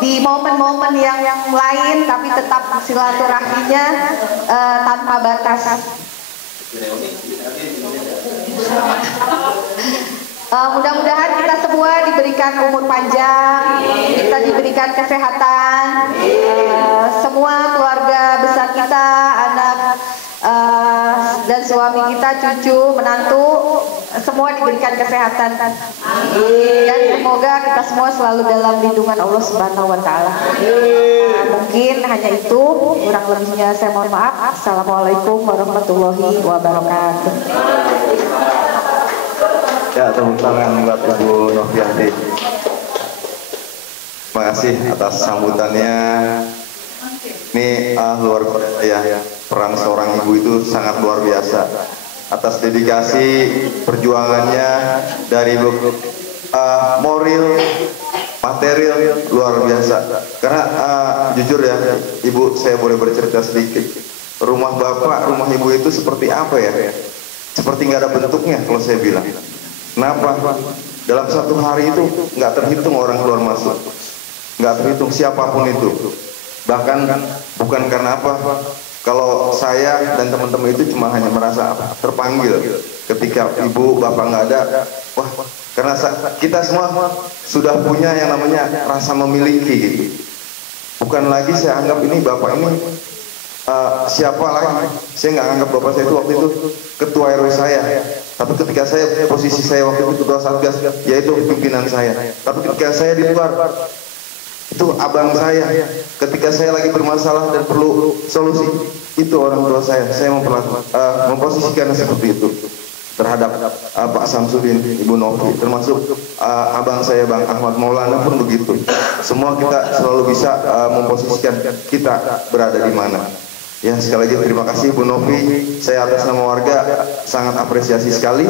di momen-momen yang lain, tapi tetap silaturahminya tanpa batas. Mudah-mudahan kita semua diberikan umur panjang, kita diberikan kesehatan, semua keluarga besar kita, anak dan suami kita, cucu, menantu, semua diberikan kesehatan. Dan semoga kita semua selalu dalam lindungan Allah Subhanahu wa Ta'ala. Mungkin hanya itu, kurang lebihnya saya mohon maaf. Assalamualaikum warahmatullahi wabarakatuh. Ya, tepuk tangan buat Ibu Novianti. Terima kasih atas sambutannya. Ini luar biasa ya, peran seorang ibu itu sangat luar biasa. Atas dedikasi perjuangannya dari moral, material luar biasa. Karena jujur ya, Ibu, saya boleh bercerita sedikit. Rumah bapak, rumah ibu itu seperti apa ya? Seperti nggak ada bentuknya kalau saya bilang. Kenapa? Dalam satu hari itu nggak terhitung orang keluar masuk, nggak terhitung siapapun itu. Bahkan bukan karena apa? Kalau saya dan teman-teman itu cuma hanya merasa terpanggil ketika ibu bapak nggak ada. Wah, karena kita semua sudah punya yang namanya rasa memiliki gitu. Bukan lagi saya anggap ini bapak ini siapa lagi. Saya nggak anggap bapak saya itu waktu itu ketua RW saya. Tapi ketika saya, posisi saya waktu itu ketua Satgas, yaitu pimpinan saya. Tapi ketika saya di luar, itu abang saya. Ketika saya lagi bermasalah dan perlu solusi, itu orang tua saya. Saya memposisikan seperti itu terhadap Pak Samsudin, Ibu Novi, termasuk abang saya Bang Ahmad Maulana pun begitu. Semua kita selalu bisa memposisikan kita berada di mana. Ya, sekali lagi terima kasih Bu Novi. Saya atas nama warga sangat apresiasi sekali.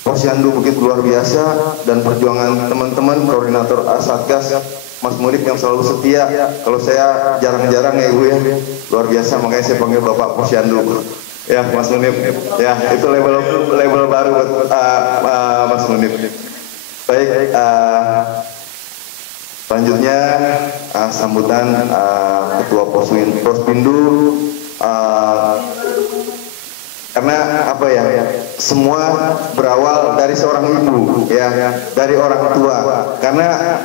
Posyandu begitu luar biasa, dan perjuangan teman-teman koordinator Satgas, Mas Munib yang selalu setia. Kalau saya jarang-jarang ya Ibu ya, luar biasa, makanya saya panggil Bapak Posyandu. Ya Mas Munib, ya itu label baru buat Mas Munib. Baik, selanjutnya sambutan Ketua Pospindu, karena apa ya, semua berawal dari seorang ibu ya, dari orang tua. Karena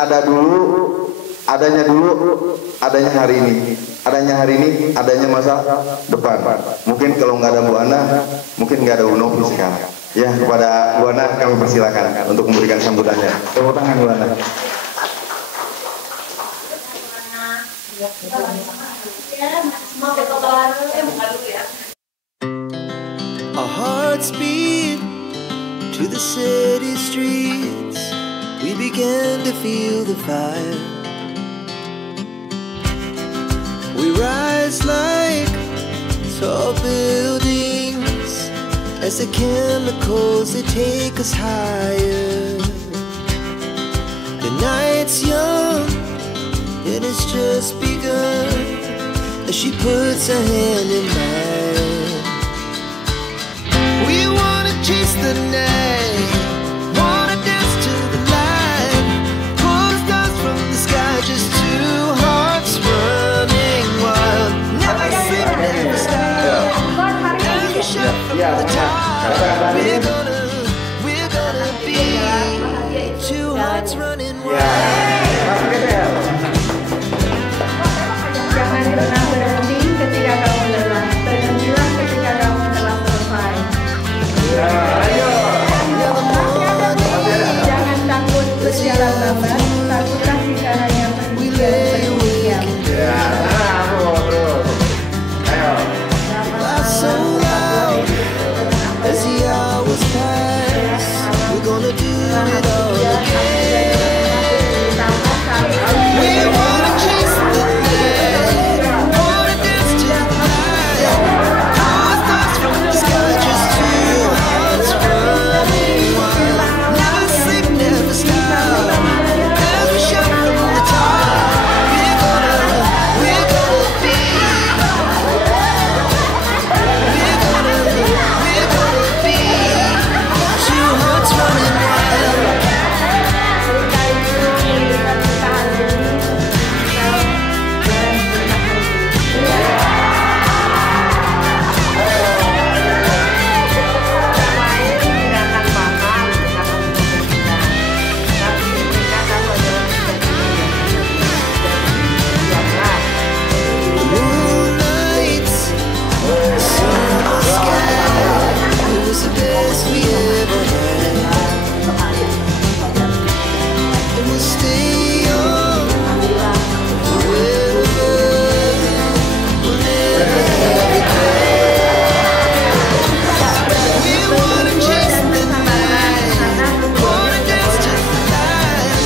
adanya dulu, adanya hari ini, adanya masa depan. Mungkin kalau nggak ada Bu Ana, mungkin nggak ada Bu Novi sekarang. Ya, kepada Bu Ana kami persilakan untuk memberikan sambutannya. Tepuk tangan Bu Ana. Our hearts beat to the city streets. We began to feel the fire. We rise like tall buildings as the chemicals they take us higher. The night's young, and it's just begun, as she puts her hand in mine. We wanna chase the night, wanna dance to the light, pull stars from the sky, just two hearts running wild. Never sleep, never stop. Every shot from the top. We're gonna be two hearts running wild. Jangan pernah berhenti ketika kamu lelah. Berhentilah ketika kamu telah selesai. Jangan takut berjalan lambat. Takutlah jika hanya berdiam. So loud as the hours pass, we're gonna do it all again. We wanna chase the night, wanna dance to the light, pull stars from the sky, just two hearts running wild. Never sleep, never stop, every shot from the top. We're gonna be. Two hearts running wild. Moonlight, summer sky, it was the best we ever had. And we'll stay young forever, we'll never have regret. We wanna chase the night, wanna dance to the light,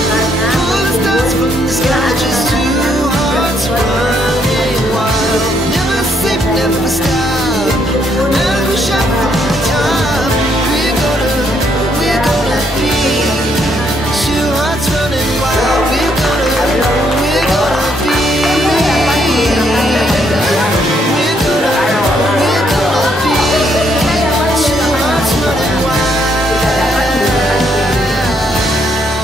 pull the stars from the sky, just two hearts running wild. Never sleep, never stop, every shot from the top. We're gonna be two hearts running wild. We're gonna be. We're gonna be two hearts running wild.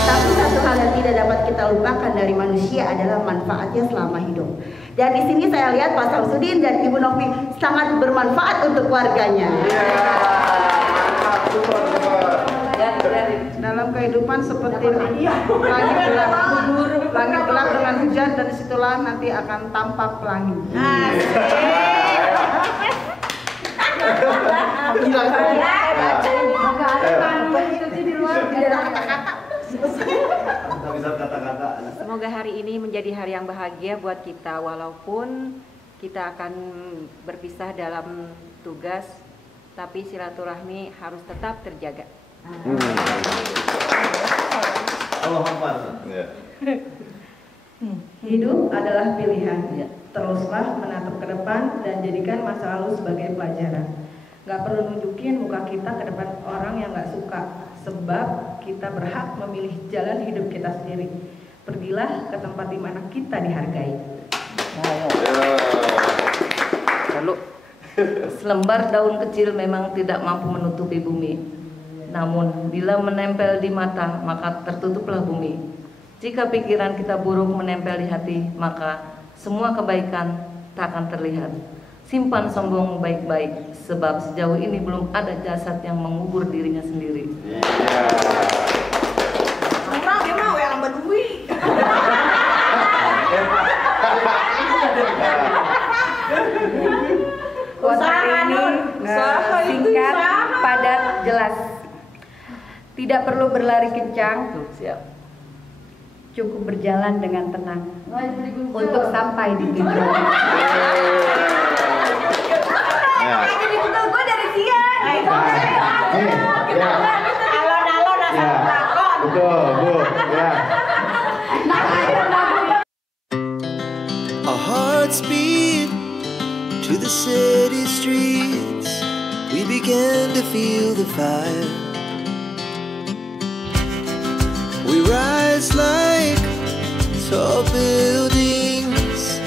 Tapi satu hal yang tidak dapat kita lupakan dari manusia adalah manfaatnya selama hidup. Dan di sini saya lihat Pak Samsudin dan Ibu Novi sangat bermanfaat untuk warganya. Dalam kehidupan seperti langit gelap dengan hujan, dan disitulah nanti akan tampak pelangi. Semoga hari ini menjadi hari yang bahagia buat kita, walaupun kita akan berpisah dalam tugas, tapi silaturahmi harus tetap terjaga. Hidup adalah pilihan. Teruslah menatap ke depan dan jadikan masa lalu sebagai pelajaran. Gak perlu nunjukin muka kita ke depan orang yang gak suka, sebab kita berhak memilih jalan hidup kita sendiri. Pergilah ke tempat di mana kita dihargai. Lalu, selembar daun kecil memang tidak mampu menutupi bumi. Namun, bila menempel di mata, maka tertutuplah bumi. Jika pikiran kita buruk menempel di hati, maka semua kebaikan tak akan terlihat. Simpan sombong baik-baik, sebab sejauh ini belum ada jasad yang mengubur dirinya sendiri. Orang dia mau yang nambah duit. Quote ini singkat, padat, jelas. Tidak perlu berlari kencang, cukup berjalan dengan tenang untuk sampai di tujuan. Gue dari siang. Alon-alon asal lakon. Betul, Bu. Ya. Our hearts beat to the city streets. We began to feel the fire. We rise like tall buildings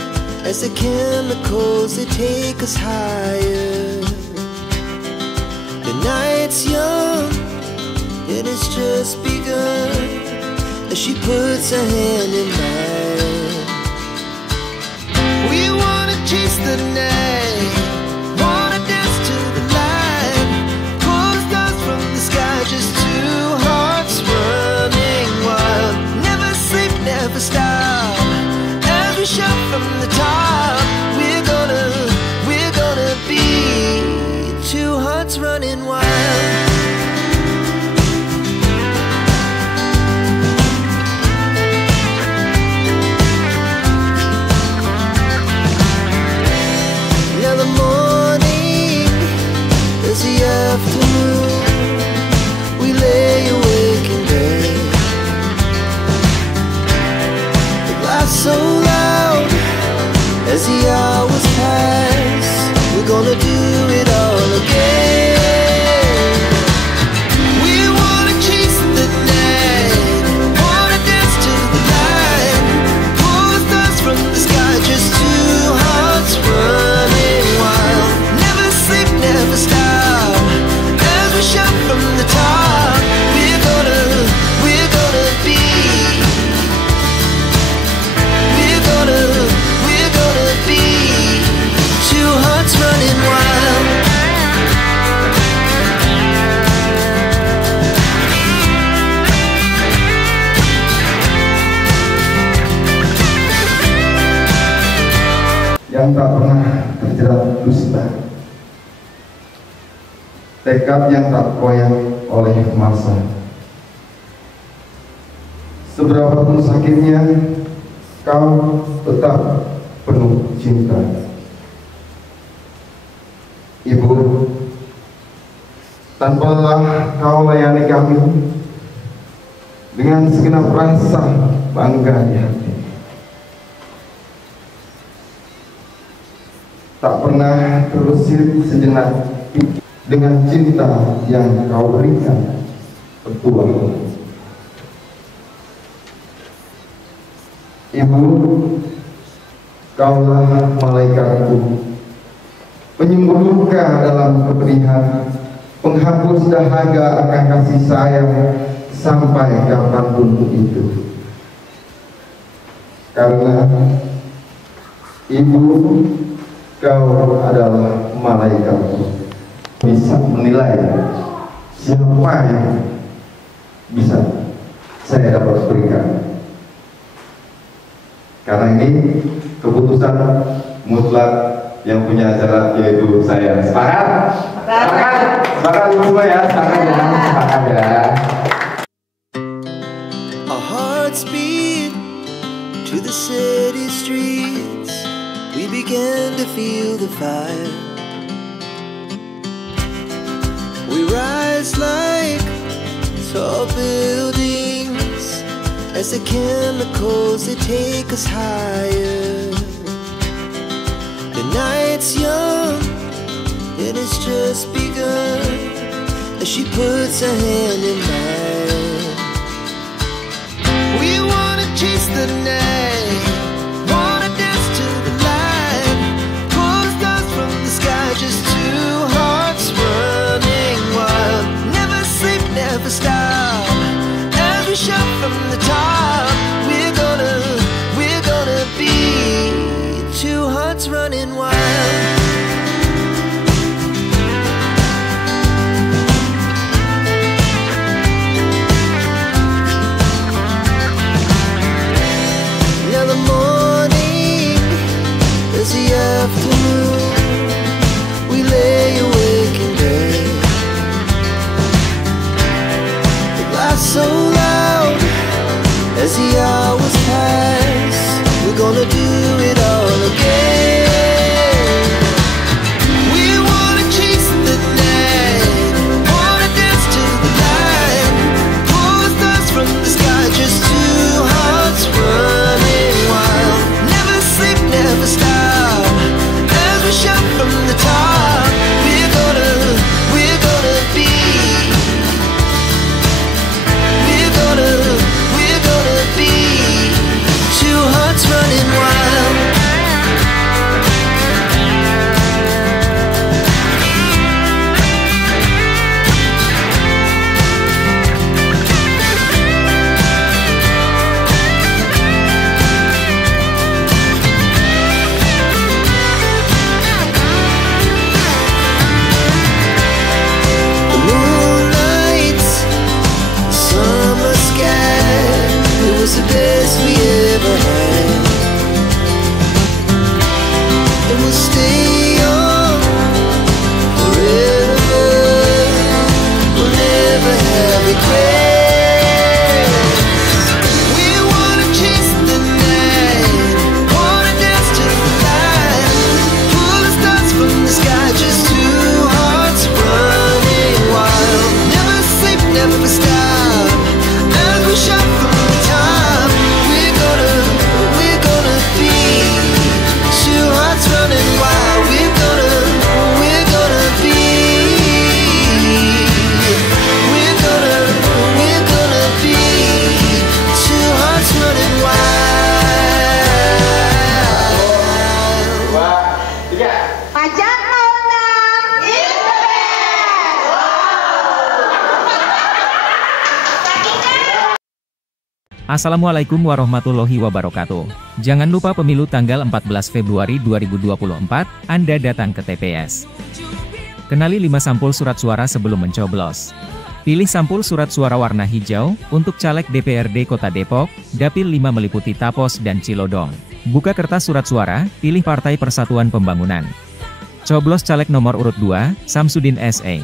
as the chemicals they take us higher. The night's young, it has just begun as she puts her hand in mine. We wanna chase the night, wanna dance to the light, pull stars from the sky, just two hearts running wild. Never sleep, never stop, as we shout from the top. We're gonna be two hearts running wild. Now the morning is the afternoon. We lay awake in bed. The laughs so loud as the hours pass. We're gonna do it all again. We wanna chase the night, wanna dance to the light, pull the stars from the sky, just two hearts running wild. Never sleep, never stop, as we shout from the top. We're gonna be, we're gonna be two hearts running wild. Yang tak pernah terjerat dusta, tekad yang tak koyak oleh masa. Seberapapun sakitnya, kau tetap penuh cinta. Ibu, tanpa lelah kau layani kami dengan segenap rasa bangga di hati. Tak pernah terbesit sejenak dengan cinta yang kau berikan petuah. Ibu, kaulah malaikatku, penyembuh luka dalam kepedihan, penghapus dahaga akan kasih sayang sampai kapanpun itu. Karena Ibu, kau adalah malaikatku, bisa menilai siapa yang bisa saya dapat berikan. Karena ini keputusan mutlak yang punya acara, yaitu saya. Sepakat? Sepakat? Sepakat semua ya? Sepakat ya? Sepakat ya? Our hearts beat to the city streets. We began to feel the fire. We rise like tall buildings as the chemicals they take us higher. The night's young, it has just begun as she puts her hand in mine. We wanna chase the night, wanna dance to the light, pull stars from the sky, just two hearts running wild. Never sleep, never stop, as we shout from the top. We're gonna be two hearts running wild. Now Assalamualaikum warahmatullahi wabarakatuh. Jangan lupa pemilu tanggal 14 Februari 2024, Anda datang ke TPS. Kenali 5 sampul surat suara sebelum mencoblos. Pilih sampul surat suara warna hijau, untuk caleg DPRD Kota Depok, Dapil 5 meliputi Tapos dan Cilodong. Buka kertas surat suara, pilih Partai Persatuan Pembangunan. Coblos caleg nomor urut 2, Samsudin SE.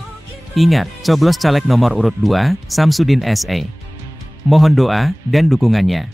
Ingat, coblos caleg nomor urut 2, Samsudin SE. Mohon doa dan dukungannya.